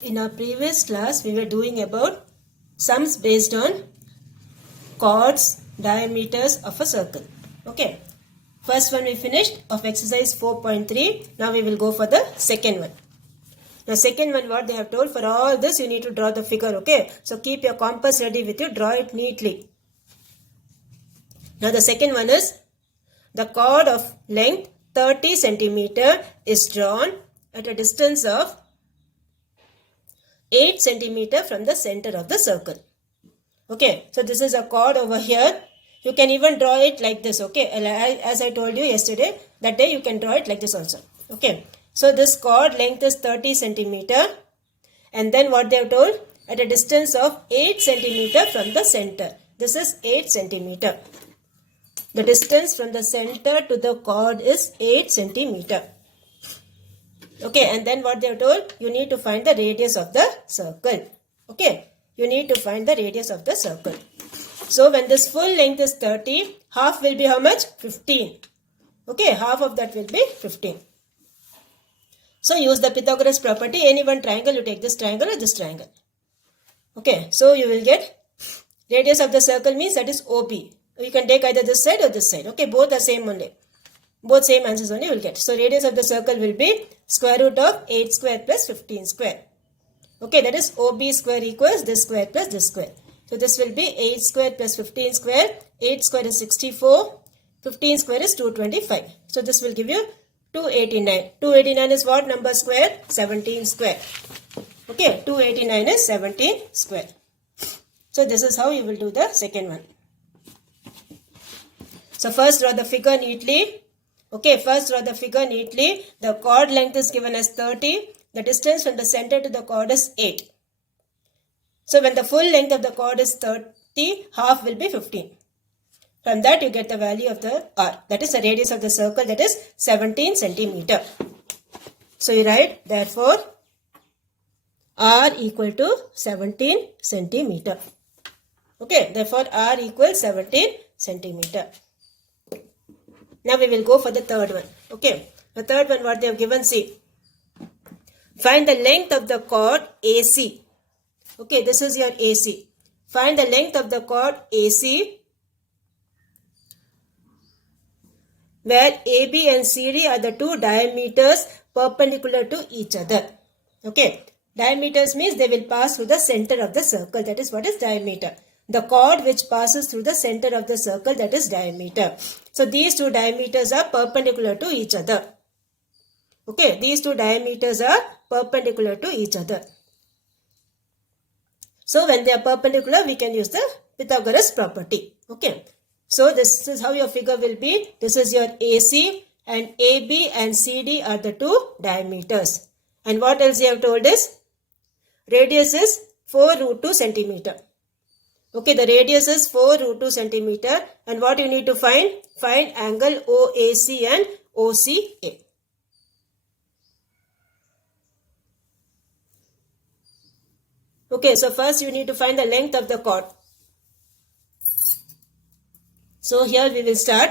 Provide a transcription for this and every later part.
In our previous class, we were doing about sums based on chords, diameters of a circle. Okay. First one we finished of exercise 4.3. Now we will go for the second one. Now second one, what they have told, for all this you need to draw the figure. Okay. So keep your compass ready with you. Draw it neatly. Now the second one is the chord of length 30 centimeter is drawn at a distance of 8 centimeter from the center of the circle. Okay, so this is a chord over here. You can even draw it like this. Okay, as I told you yesterday, that day you can draw it like this also. Okay, so this chord length is 30 centimeter, and then what they have told, at a distance of 8 centimeter from the center. This is 8 centimeter. The distance from the center to the chord is 8 centimeter. Okay, and then what they have told, you need to find the radius of the circle. Okay, you need to find the radius of the circle. So when this full length is 30, half will be how much? 15. Okay, half of that will be 15. So use the Pythagoras property. Any one triangle, you take this triangle or this triangle. Okay, so you will get radius of the circle means that is OB. You can take either this side or this side. Okay, both are same only. Both same answers only you will get. So radius of the circle will be square root of 8 square plus 15 square. Okay, that is OB square equals this square plus this square. So this will be 8 square plus 15 square. 8 square is 64. 15 square is 225. So this will give you 289. 289 is what number square? 17 square. Okay, 289 is 17 square. So this is how you will do the second one. So first draw the figure neatly. Okay, first draw the figure neatly. The chord length is given as 30. The distance from the center to the chord is 8. So when the full length of the chord is 30, half will be 15. From that you get the value of the R. That is the radius of the circle, that is 17 centimeter. So you write, therefore, R equal to 17 centimeter. Okay, therefore R equals 17 centimeter. Now we will go for the third one. Okay, the third one what they have given, see. Find the length of the chord AC. Okay, this is your AC. Find the length of the chord AC where AB and CD are the two diameters perpendicular to each other. Okay, diameters means they will pass through the center of the circle. That is what is diameter. The chord which passes through the center of the circle, that is diameter. So these two diameters are perpendicular to each other. Okay, these two diameters are perpendicular to each other. So when they are perpendicular, we can use the Pythagoras property. Okay, so this is how your figure will be. This is your AC, and AB and CD are the two diameters. And what else you have told is, radius is 4 root 2 centimeter. Okay, the radius is 4 root 2 centimeter, and what you need to find? Find angle OAC and OCA. Okay, so first you need to find the length of the chord. So here we will start.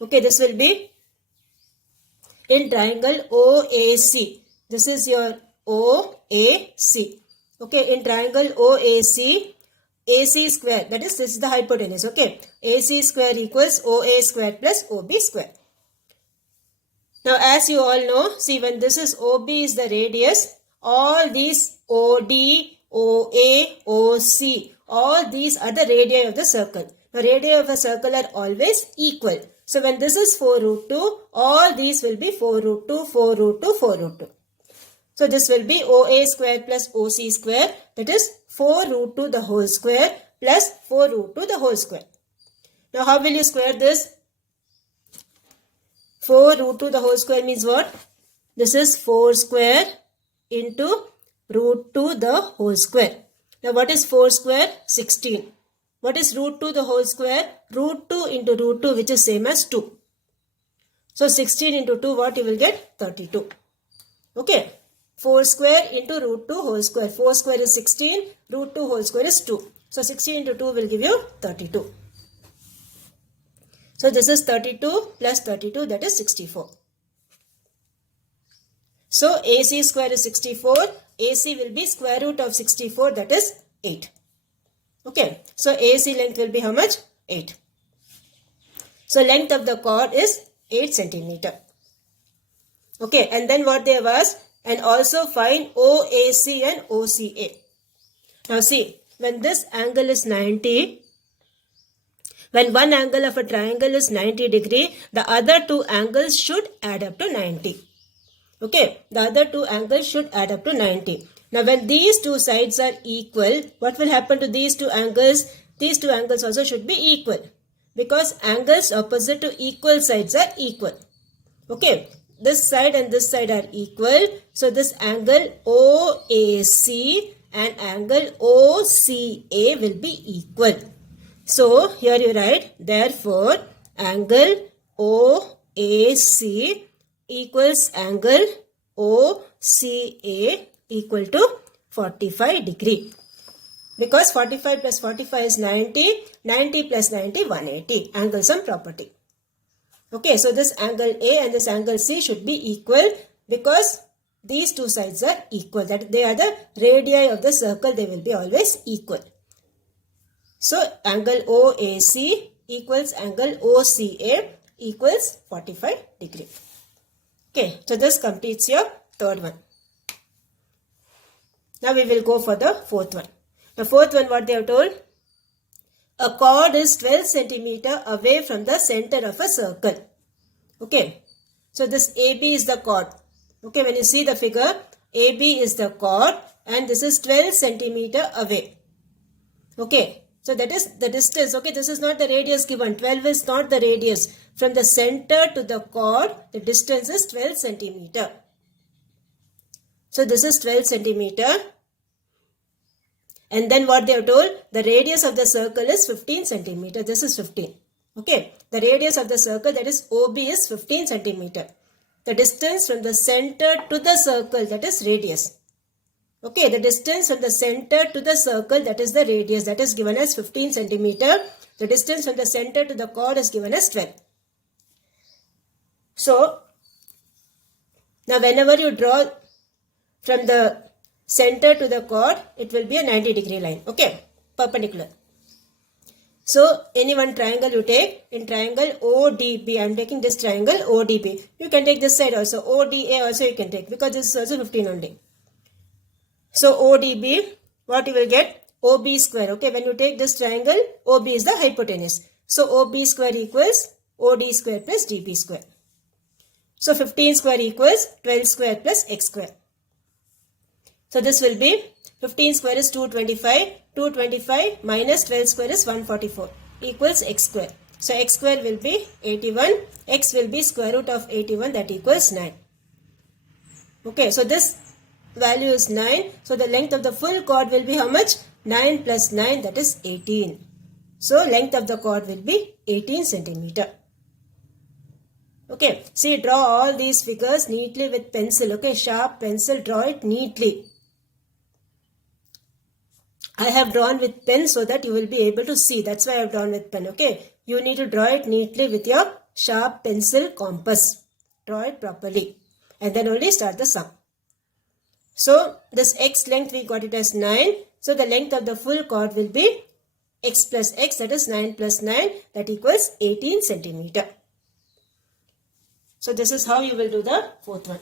Okay, this will be in triangle OAC. This is your OAC. Okay, in triangle OAC, AC square, that is, this is the hypotenuse. Okay, AC square equals OA square plus OB square. Now as you all know, see, when this is OB is the radius, all these OD, OA, OC, all these are the radii of the circle. The radii of a circle are always equal. So when this is 4 root 2, all these will be 4 root 2, 4 root 2, 4 root 2. So this will be OA square plus OC square, that is 4 root 2 the whole square plus 4 root 2 the whole square. Now how will you square this? 4 root 2 the whole square means what? This is 4 square into root 2 the whole square. Now what is 4 square? 16. What is root 2 the whole square? Root 2 into root 2, which is same as 2. So 16 into 2, what you will get? 32. Okay. 4 square into root 2 whole square. 4 square is 16. Root 2 whole square is 2. So 16 into 2 will give you 32. So this is 32 plus 32, that is 64. So AC square is 64. AC will be square root of 64, that is 8. Okay, so AC length will be how much? 8. So length of the chord is 8 centimeter. Okay, and then what they have asked, and also find OAC and OCA. Now see, when this angle is 90, when one angle of a triangle is 90 degree, the other two angles should add up to 90. Okay, the other two angles should add up to 90. Now when these two sides are equal, what will happen to these two angles? These two angles also should be equal, because angles opposite to equal sides are equal. Okay, this side and this side are equal. So this angle OAC and angle OCA will be equal. So here you write, therefore angle OAC equals angle OCA equal to 45 degree. Because 45 plus 45 is 90, 90 plus 90, 180. Angle sum property. Okay, so this angle A and this angle C should be equal, because these two sides are equal. That they are the radii of the circle, they will be always equal. So angle OAC equals angle OCA equals 45 degree. Okay, so this completes your third one. Now we will go for the fourth one. The fourth one, what they have told? A chord is 12 centimeter away from the center of a circle. Okay, so this AB is the chord. Okay, when you see the figure, AB is the chord and this is 12 centimeter away. Okay, so that is the distance. Okay, this is not the radius given. 12 is not the radius. From the center to the chord, the distance is 12 centimeter. So this is 12 centimeter. And then what they have told, the radius of the circle is 15 centimeter. This is 15. Okay, the radius of the circle, that is OB, is 15 centimeter. The distance from the center to the circle, that is radius. Okay, the distance from the center to the circle, that is the radius, that is given as 15 centimeter. The distance from the center to the chord is given as 12. So, now whenever you draw from the center to the chord, it will be a 90 degree line. Okay, perpendicular. So, any one triangle you take, in triangle ODB, I am taking this triangle ODB. You can take this side also, ODA also you can take, because this is also 15 only. So, ODB, what you will get? OB square. Okay, when you take this triangle, OB is the hypotenuse. So, OB square equals OD square plus DB square. So, 15 square equals 12 square plus x square. So, this will be 15 square is 225. 225 minus 12 square is 144 equals x square. So, x square will be 81. X will be square root of 81, that equals 9. Okay, so this value is 9. So, the length of the full chord will be how much? 9 plus 9, that is 18. So, length of the chord will be 18 centimeter. Okay, see, draw all these figures neatly with pencil. Okay, sharp pencil, draw it neatly. I have drawn with pen so that you will be able to see. That's why I have drawn with pen. Okay, you need to draw it neatly with your sharp pencil compass. Draw it properly and then only start the sum. So, this x length we got it as 9. So, the length of the full chord will be x plus x, that is 9 plus 9, that equals 18 centimeter. So, this is how you will do the fourth one.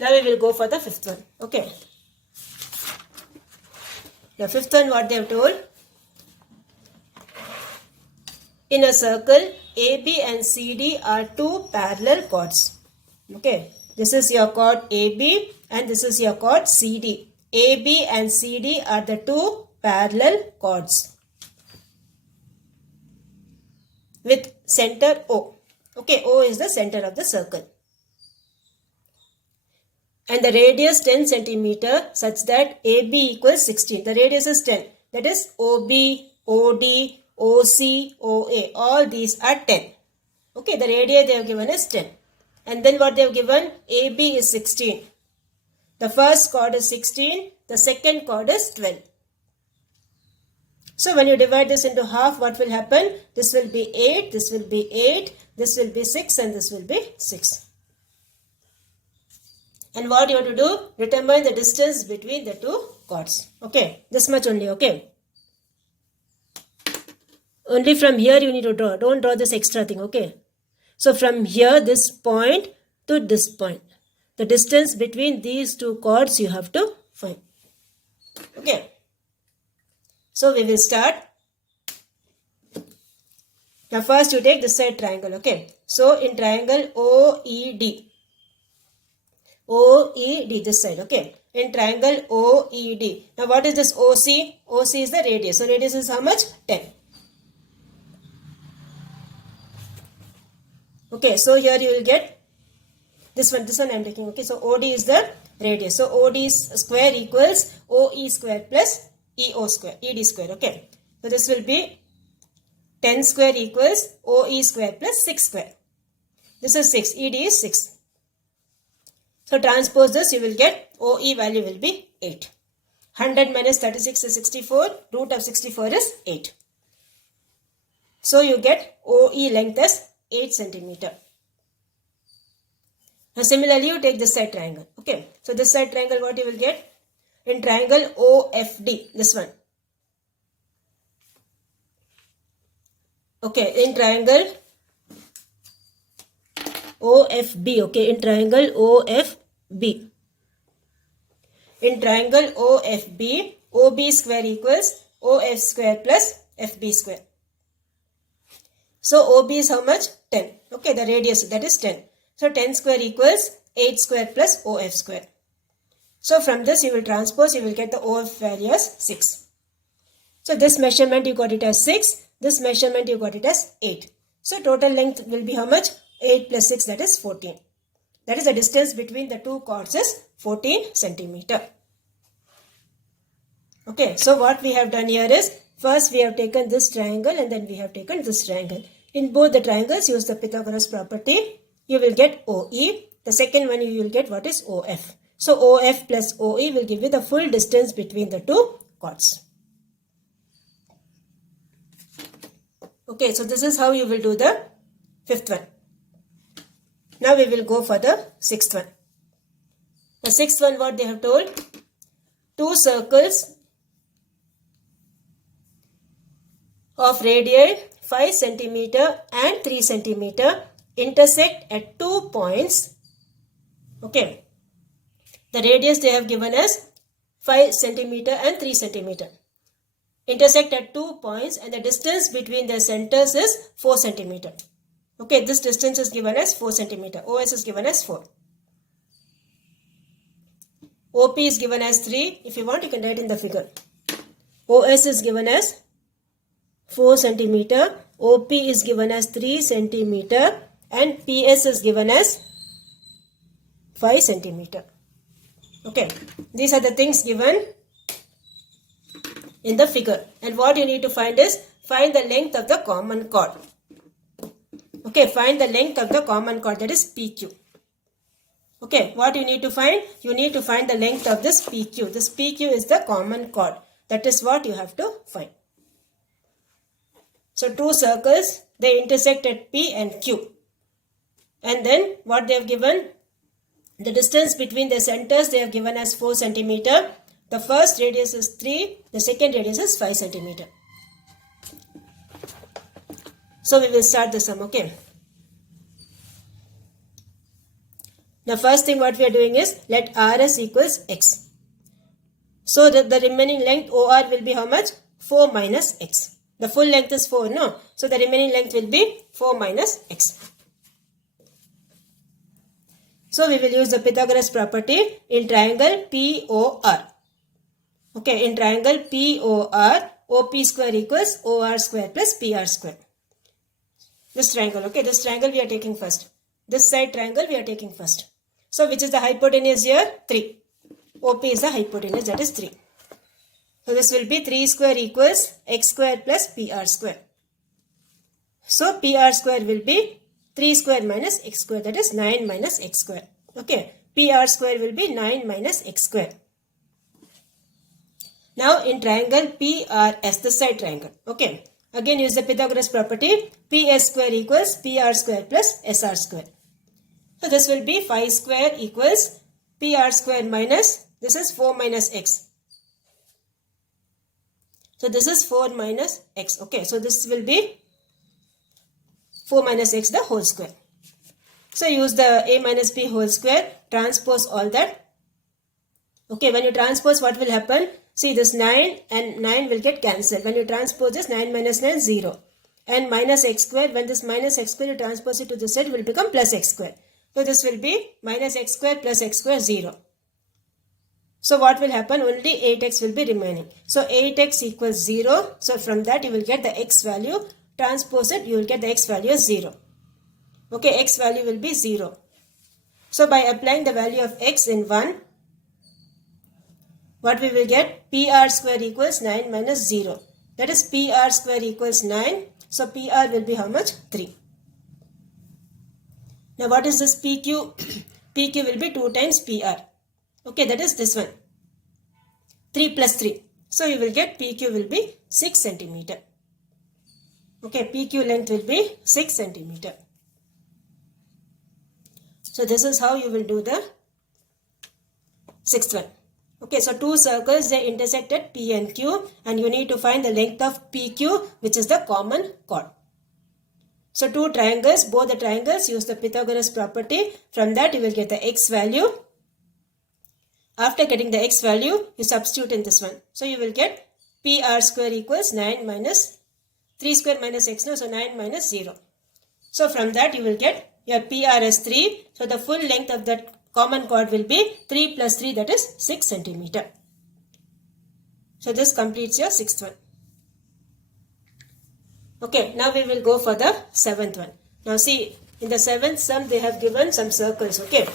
Now, we will go for the fifth one. Okay. The fifth one, what they have told? In a circle, AB and CD are two parallel chords. Okay. This is your chord AB and this is your chord CD. AB and CD are the two parallel chords with center O. Okay, O is the center of the circle. And the radius 10 centimeter such that AB equals 16. The radius is 10. That is OB, OD, OC, OA. All these are 10. Okay, the radii they have given is 10. And then what they have given? AB is 16. The first chord is 16. The second chord is 12. So when you divide this into half, what will happen? This will be 8, this will be 8, this will be 6 and this will be 6. And what you have to do? Determine the distance between the two chords. Okay, this much only. Okay. Only from here you need to draw. Don't draw this extra thing. Okay. So from here, this point to this point, the distance between these two chords you have to find. Okay. So we will start. Now first you take this side triangle. Okay. So in triangle OED. OED, this side. Okay. In triangle OED. Now what is this OC? OC is the radius. So radius is how much? 10. Okay. So here you will get this one I am taking. Okay. So OD is the radius. So OD square equals OE square plus EO square. ED square. Okay. So this will be 10 square equals OE square plus 6 square. This is 6. ED is 6. So transpose this, you will get OE value will be 8. 100 minus 36 is 64. Root of 64 is 8. So you get OE length as 8 centimeter. Now similarly, you take this side triangle. Okay. So this side triangle, what you will get? In triangle OFD, this one. Okay. In triangle OFB. Okay. In triangle OFB. In triangle OFB, OB square equals OF square plus FB square. So OB is how much? 10. Okay, the radius, that is 10. So 10 square equals 8 square plus OF square. So from this you will transpose, you will get the OF value as 6. So this measurement you got it as 6. This measurement you got it as 8. So total length will be how much? 8 plus 6, that is 14. That is the distance between the two chords is 14 centimeter. Okay, so what we have done here is, first we have taken this triangle and then we have taken this triangle. In both the triangles, use the Pythagoras property. You will get OE. The second one you will get what is OF. So OF plus OE will give you the full distance between the two chords. Okay, so this is how you will do the fifth one. Now we will go for the sixth one. The sixth one, what they have told? Two circles of radii 5 centimeter and 3 centimeter intersect at 2 points. Okay. The radius they have given us 5 centimeter and 3 centimeter. Intersect at 2 points and the distance between their centers is 4 centimeter. Okay, this distance is given as 4 centimeter. OS is given as 4. OP is given as 3. If you want, you can write in the figure. OS is given as 4 centimeter. OP is given as 3 centimeter. And PS is given as 5 centimeter. Okay, these are the things given in the figure. And what you need to find is, find the length of the common chord. Okay, find the length of the common chord, that is PQ. Okay, what you need to find? You need to find the length of this PQ. This PQ is the common chord. That is what you have to find. So, two circles, they intersect at P and Q. And then what they have given? The distance between the centers they have given as 4 centimeter. The first radius is 3. The second radius is 5 centimeter. So we will start the sum. Okay. The first thing what we are doing is, let RS equals X. So the remaining length OR will be how much? 4 minus X. The full length is 4, no? So the remaining length will be 4 minus X. So we will use the Pythagoras property in triangle POR. Okay, in triangle POR, OP square equals OR square plus PR square. This triangle, okay, this triangle we are taking first. This side triangle we are taking first. So which is the hypotenuse here? 3. OP is the hypotenuse, that is 3. So this will be 3 square equals X square plus PR square. So PR square will be 3 square minus X square, that is 9 minus X square. Okay, PR square will be 9 minus X square. Now in triangle PRS, this side triangle. Okay, again use the Pythagoras property. PS square equals PR square plus SR square. So this will be 5 square equals PR square minus, this is 4 minus x. So this is 4 minus x. Okay, so this will be 4 minus x the whole square. So use the a minus b whole square, transpose all that. Okay, when you transpose, what will happen? See, this 9 and 9 will get cancelled. When you transpose this, 9 minus 9, 0. And minus x square, when this minus x square, you transpose it to this side, it will become plus x square. So this will be minus x square plus x square, 0. So what will happen? Only 8x will be remaining. So 8x equals 0. So from that you will get the x value. Transpose it, you will get the x value as 0. Okay, x value will be 0. So by applying the value of x in 1, what we will get? PR square equals 9 minus 0. That is PR square equals 9. So PR will be how much? 3. Now what is this PQ? PQ will be 2 times PR. Okay, that is this one. 3 plus 3. So you will get PQ will be 6 centimeter. Okay, PQ length will be 6 centimeter. So this is how you will do the sixth one. Okay, so two circles, they intersect at P and Q, and you need to find the length of PQ, which is the common chord. So two triangles, both the triangles use the Pythagoras property. From that you will get the x value. After getting the x value, you substitute in this one. So you will get PR square equals 9 minus 3 square minus x, no, so 9 minus 0. So from that you will get your PR as 3. So the full length of that common chord will be 3 plus 3, that is 6 centimeter. So this completes your sixth one. Okay, now we will go for the seventh one. Now see, in the seventh sum they have given some circles. Okay.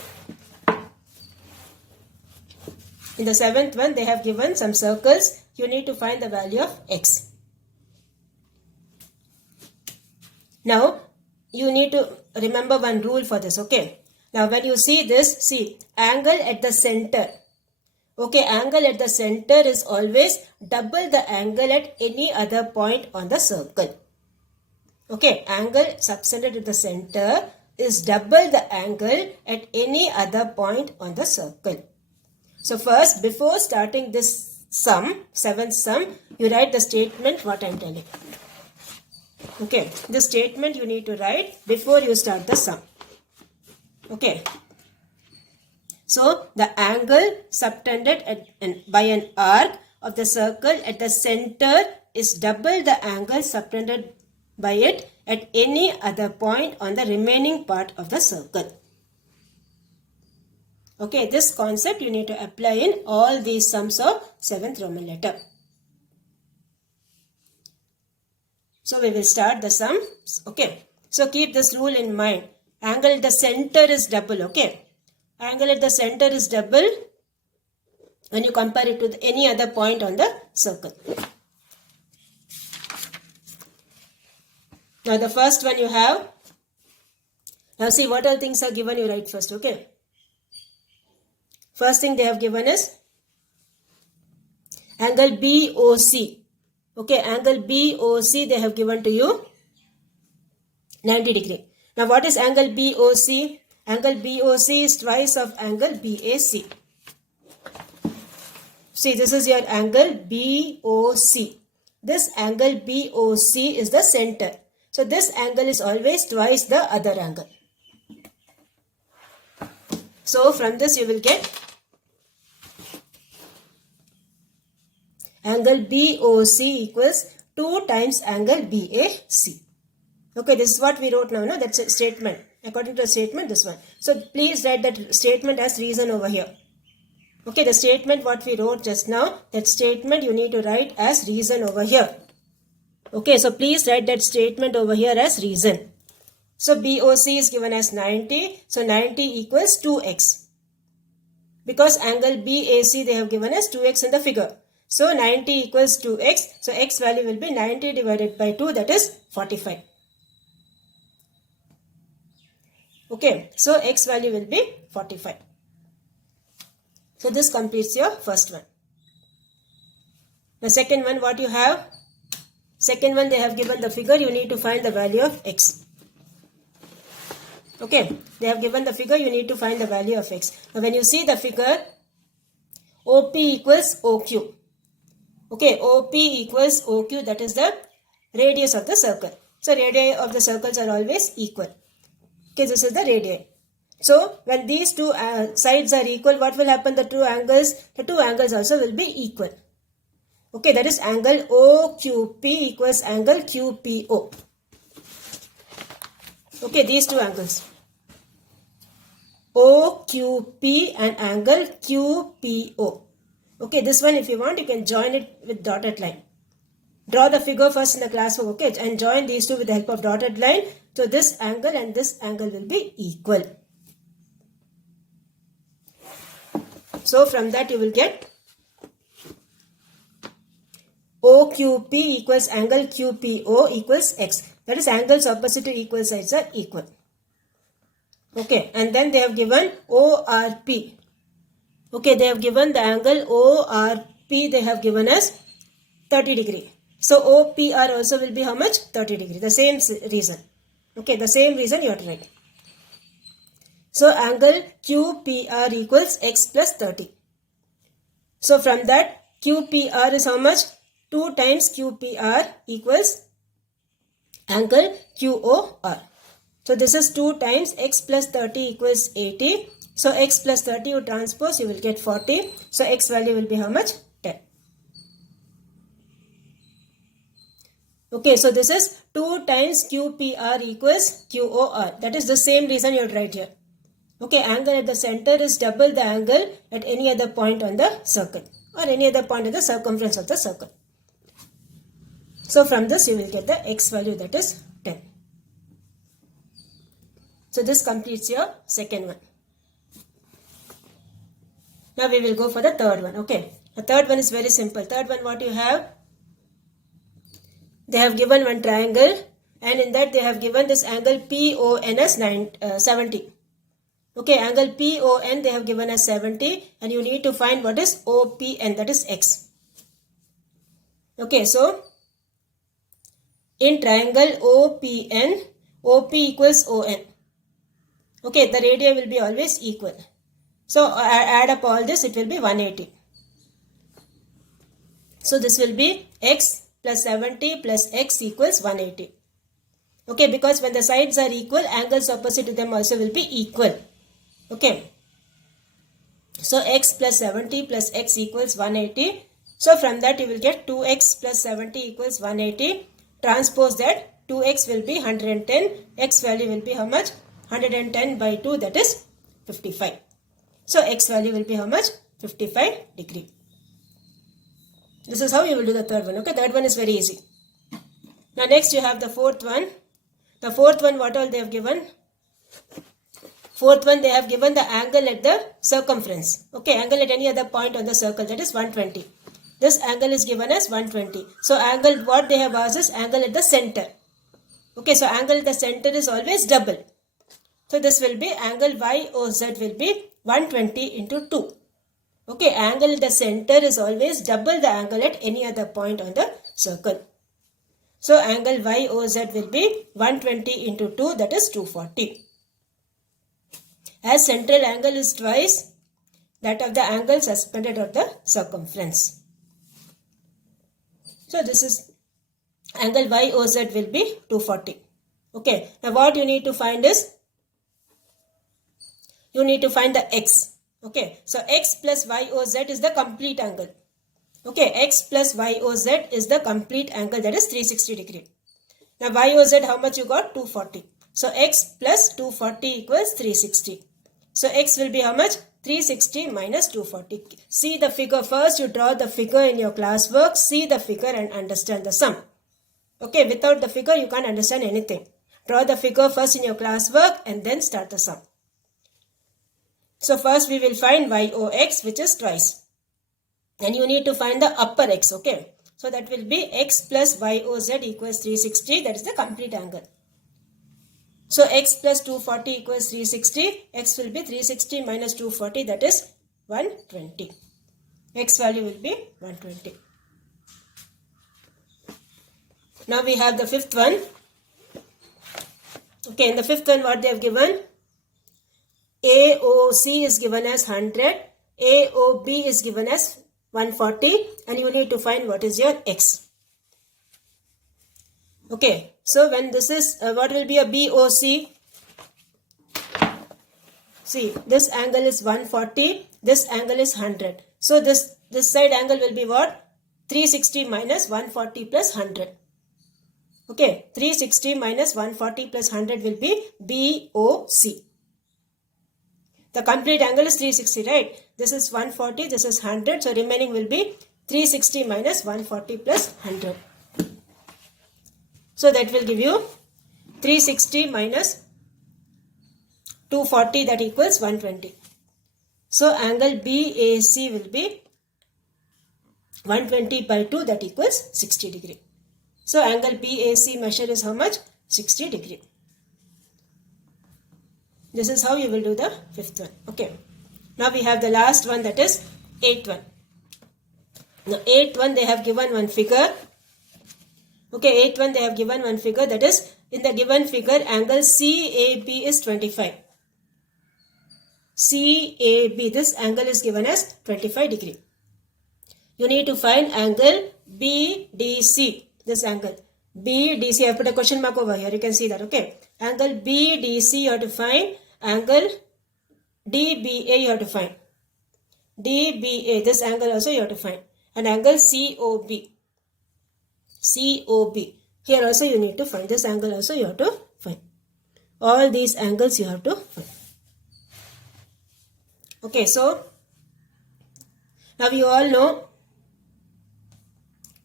In the seventh one they have given some circles. You need to find the value of x. Now you need to remember one rule for this. Okay. Now when you see this, see, angle at the center. Okay, angle at the center is always double the angle at any other point on the circle. Okay, angle subtended at the center is double the angle at any other point on the circle. So first, before starting this sum, seventh sum, you write the statement what I am telling. Okay, the statement you need to write before you start the sum. Okay, so the angle subtended by an arc of the circle at the center is double the angle subtended by it at any other point on the remaining part of the circle. Okay, this concept you need to apply in all these sums of 7th Roman letter. So we will start the sum. Okay, so keep this rule in mind. Angle at the center is double. Okay, angle at the center is double when you compare it to any other point on the circle. Now the first one you have. Now see what all things are given, you write first. Okay. First thing they have given is angle BOC. Okay, angle BOC they have given to you 90 degree. Now what is angle BOC? Angle BOC is twice of angle BAC. See, this is your angle BOC. This angle BOC is the center. So this angle is always twice the other angle. So from this you will get angle BOC equals 2 times angle BAC. Okay, this is what we wrote now, no? That's a statement. According to the statement, this one. So please write that statement as reason over here. Okay, the statement what we wrote just now, that statement you need to write as reason over here. Okay, so please write that statement over here as reason. So BOC is given as 90. So 90 equals 2x. Because angle BAC they have given as 2x in the figure. So 90 equals 2x. So x value will be 90 divided by 2, that is 45. Okay, so x value will be 45. So this completes your first one. The second one, what you have? Second one, they have given the figure. You need to find the value of x. Okay, they have given the figure, you need to find the value of x. Now when you see the figure, OP equals OQ. Okay, OP equals OQ, that is the radius of the circle. So radii of the circles are always equal. Okay, this is the radii. So when these two sides are equal, what will happen? The two angles also will be equal. Okay, that is angle OQP equals angle QPO. Okay, these two angles, OQP and angle QPO. Okay, this one if you want, you can join it with dotted line. Draw the figure first in the classwork, okay, and join these two with the help of dotted line. So this angle and this angle will be equal. So from that you will get OQP equals angle QPO equals x. That is, angles opposite to equal sides are equal. Okay, and then they have given ORP. Okay, they have given the angle ORP, they have given us 30 degree. So OPR also will be how much? 30 degree. The same reason. Okay, the same reason you have to write. So angle QPR equals x plus 30. So from that, QPR is how much? 2 times QPR equals angle QOR. So this is 2 times x plus 30 equals 80. So x plus 30 you transpose, you will get 40. So x value will be how much? 10. Okay, so this is 2 times QPR equals QOR. That is the same reason you would write here. Okay, angle at the center is double the angle at any other point on the circle or any other point in the circumference of the circle. So from this you will get the x value, that is 10. So this completes your second one. Now we will go for the third one. Okay, the third one is very simple. Third one, what you have? They have given one triangle and in that they have given this angle PON as 70. Okay, angle PON they have given as 70 and you need to find what is OPN, that is x. Okay, so in triangle OPN, OP equals ON. Okay, the radii will be always equal. So add up all this, it will be 180. So this will be x plus 70 plus x equals 180. Okay, because when the sides are equal, angles opposite to them also will be equal. Okay. So x plus 70 plus x equals 180. So from that you will get 2x plus 70 equals 180. Transpose that, 2x will be 110. X value will be how much? 110 by 2, that is 55. So x value will be how much? 55 degree. This is how you will do the third one. Okay, third one is very easy. Now next you have the fourth one. The fourth one, what all they have given? Fourth one, they have given the angle at the circumference. Okay, angle at any other point on the circle, that is 120. This angle is given as 120. So angle, what they have asked is angle at the center. Okay, so angle at the center is always double. So this will be angle YOZ will be 120 into 2. Okay, angle at the center is always double the angle at any other point on the circle. So angle YOZ will be 120 into 2, that is 240. As central angle is twice that of the angle suspended at the circumference. So this is angle YOZ will be 240. Okay, now what you need to find is, you need to find the x. Okay, so x plus YOZ is the complete angle. Okay, x plus YOZ is the complete angle, that is 360 degree. Now YOZ, how much you got? 240. So x plus 240 equals 360. So x will be how much? 360 minus 240. See the figure first, you draw the figure in your classwork, see the figure and understand the sum. Okay, without the figure you can't understand anything. Draw the figure first in your classwork and then start the sum. So first we will find YOX, which is twice. And you need to find the upper x, okay. So that will be x plus YOZ equals 360, that is the complete angle. So x plus 240 equals 360, x will be 360 minus 240, that is 120. X value will be 120. Now we have the fifth one. Okay, in the fifth one what they have given? AOC is given as 100, AOB is given as 140, and you need to find what is your X. Okay, so when this is, what will be a BOC? See, this angle is 140, this angle is 100. So this side angle will be what? 360 minus 140 plus 100. Okay, 360 minus 140 plus 100 will be BOC. The complete angle is 360, right? This is 140, this is 100. So remaining will be 360 minus 140 plus 100. So that will give you 360 minus 240, that equals 120. So angle BAC will be 120 by 2, that equals 60 degree. So angle BAC measure is how much? 60 degree. This is how you will do the fifth one. Okay. Now we have the last one, that is eighth one. Now eighth one they have given one figure. Okay, eighth one they have given one figure, that is in the given figure angle CAB is 25. CAB, this angle is given as 25 degree. You need to find angle BDC, this angle. BDC, I have put a question mark over here, you can see that, okay. Angle BDC you have to find, angle DBA you have to find. DBA, this angle also you have to find. And angle COB. COB. Here also you need to find. This angle also you have to find. All these angles you have to find. Okay, so now you all know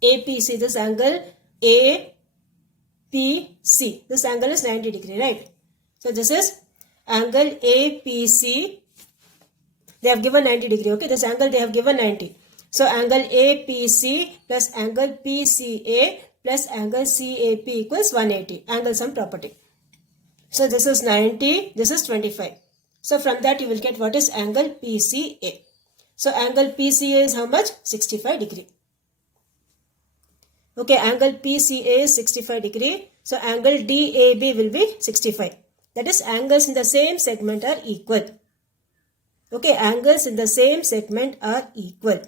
APC, this angle APC. This angle is 90 degree, right? So this is angle APC. They have given 90 degree. Okay, this angle they have given 90. So angle APC plus angle PCA plus angle CAP equals 180. Angle sum property. So this is 90. This is 25. So from that you will get what is angle PCA. So angle PCA is how much? 65 degree. Okay, angle PCA is 65 degree. So angle DAB will be 65. That is, angles in the same segment are equal. Okay, angles in the same segment are equal.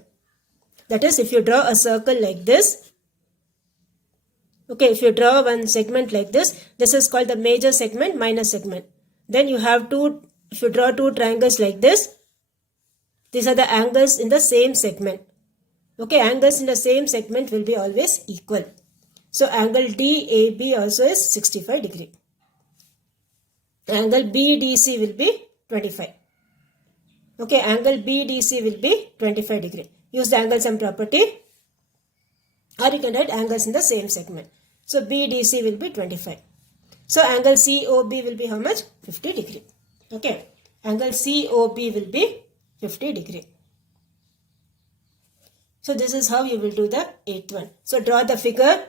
That is, if you draw a circle like this. Okay, if you draw one segment like this, this is called the major segment, minor segment. Then you have two, if you draw two triangles like this, these are the angles in the same segment. Okay, angles in the same segment will be always equal. So angle DAB also is 65 degree. Angle BDC will be 25. Okay, angle BDC will be 25 degree. Use the angle sum property, or you can write angles in the same segment. So BDC will be 25. So angle COB will be how much? 50 degree. Okay, angle COB will be 50 degree. So this is how you will do the eighth one. So draw the figure.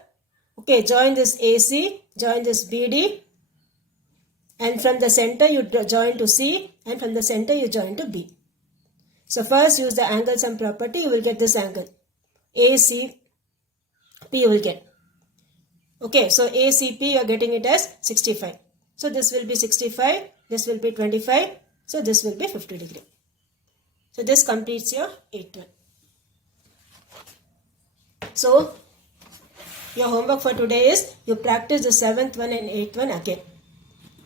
Okay, join this AC, join this BD, and from the center you join to C, and from the center you join to B. So first use the angle sum property, you will get this angle. ACP you will get. Okay, so ACP you are getting it as 65. So this will be 65, this will be 25, so this will be 50 degree. So this completes your eighth one. So your homework for today is you practice the seventh one and eighth one again.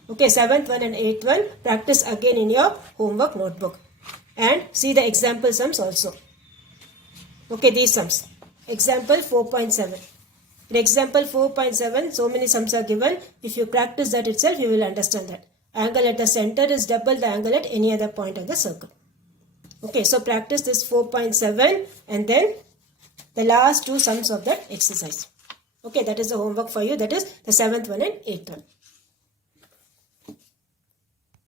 Okay, seventh one and eighth one, practice again in your homework notebook. And see the example sums also. Okay, these sums. Example 4.7. In example 4.7, so many sums are given. If you practice that itself, you will understand that. Angle at the center is double the angle at any other point of the circle. Okay, so practice this 4.7 and then the last two sums of that exercise. Okay, that is the homework for you. That is the seventh one and eighth one.